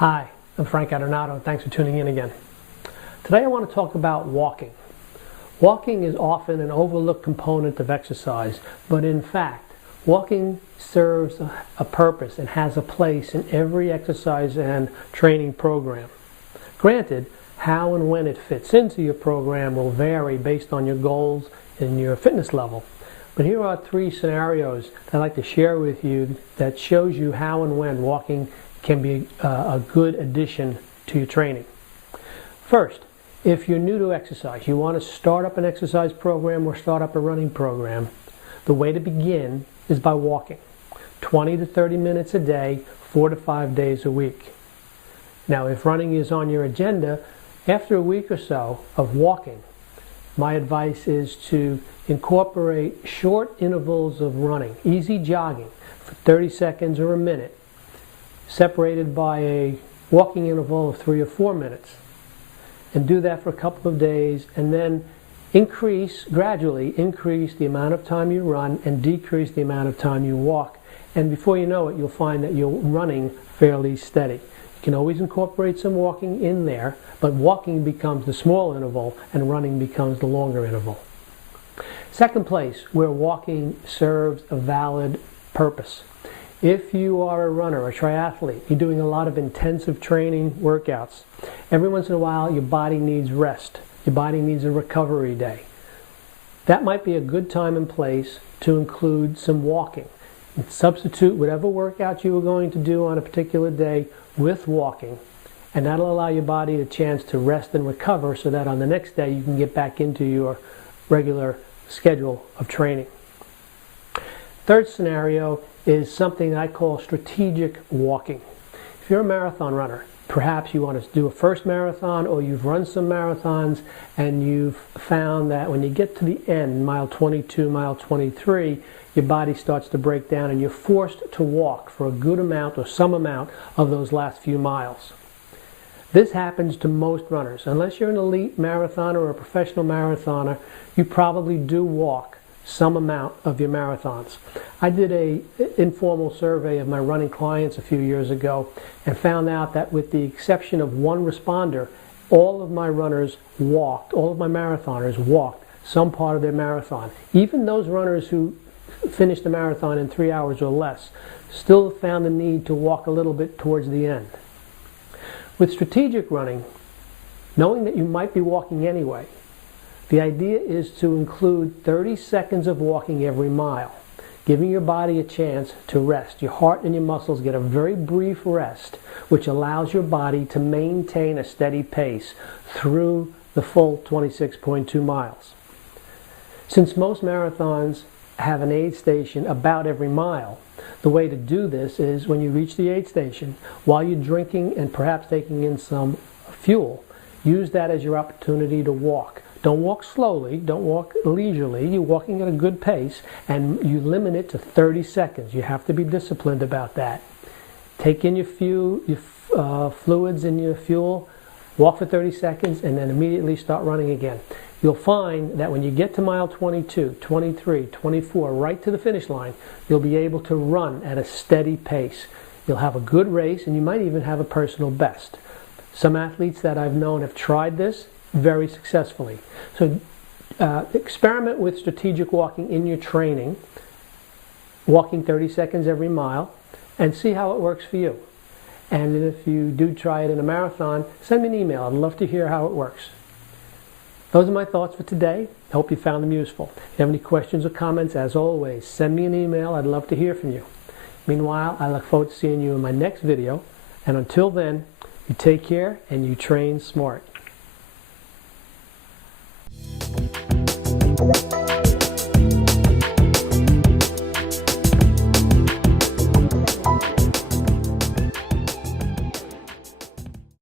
Hi, I'm Frank Adornato, and thanks for tuning in again. Today I want to talk about walking. Walking is often an overlooked component of exercise, but in fact, walking serves a purpose and has a place in every exercise and training program. Granted, how and when it fits into your program will vary based on your goals and your fitness level. But here are 3 scenarios that I'd like to share with you that shows you how and when walking can be a good addition to your training. First, if you're new to exercise, you want to start up an exercise program or start up a running program, the way to begin is by walking. 20 to 30 minutes a day, 4 to 5 days a week. Now, if running is on your agenda, after a week or so of walking, my advice is to incorporate short intervals of running, easy jogging for 30 seconds or a minute, separated by a walking interval of 3 or 4 minutes. And do that for a couple of days, and then gradually increase the amount of time you run and decrease the amount of time you walk. And before you know it, you'll find that you're running fairly steady. You can always incorporate some walking in there, but walking becomes the small interval and running becomes the longer interval. Second place where walking serves a valid purpose. If you are a runner, a triathlete, you're doing a lot of intensive training workouts, every once in a while your body needs rest. Your body needs a recovery day. That might be a good time and place to include some walking. Substitute whatever workout you were going to do on a particular day with walking, and that'll allow your body a chance to rest and recover so that on the next day you can get back into your regular schedule of training. Third scenario is something I call strategic walking. If you're a marathon runner, perhaps you want to do a first marathon, or you've run some marathons and you've found that when you get to the end, mile 22, mile 23, your body starts to break down and you're forced to walk for a good amount or some amount of those last few miles. This happens to most runners. Unless you're an elite marathoner or a professional marathoner, you probably do walk some amount of your marathons. I did an informal survey of my running clients a few years ago and found out that with the exception of one responder, all of my runners walked, all of my marathoners walked some part of their marathon. Even those runners who finished the marathon in 3 hours or less still found the need to walk a little bit towards the end. With strategic running, knowing that you might be walking anyway, the idea is to include 30 seconds of walking every mile, giving your body a chance to rest. Your heart and your muscles get a very brief rest, which allows your body to maintain a steady pace through the full 26.2 miles. Since most marathons have an aid station about every mile, the way to do this is when you reach the aid station, while you're drinking and perhaps taking in some fuel, use that as your opportunity to walk. Don't walk slowly, don't walk leisurely, you're walking at a good pace, and you limit it to 30 seconds. You have to be disciplined about that. Take in your fluids and your fuel, walk for 30 seconds, and then immediately start running again. You'll find that when you get to mile 22, 23, 24, right to the finish line, you'll be able to run at a steady pace. You'll have a good race, and you might even have a personal best. Some athletes that I've known have tried this very successfully. So experiment with strategic walking in your training, walking 30 seconds every mile, and see how it works for you. And if you do try it in a marathon, send me an email. I'd love to hear how it works. Those are my thoughts for today. I hope you found them useful. If you have any questions or comments, as always, send me an email. I'd love to hear from you. Meanwhile, I look forward to seeing you in my next video. And until then, you take care and you train smart.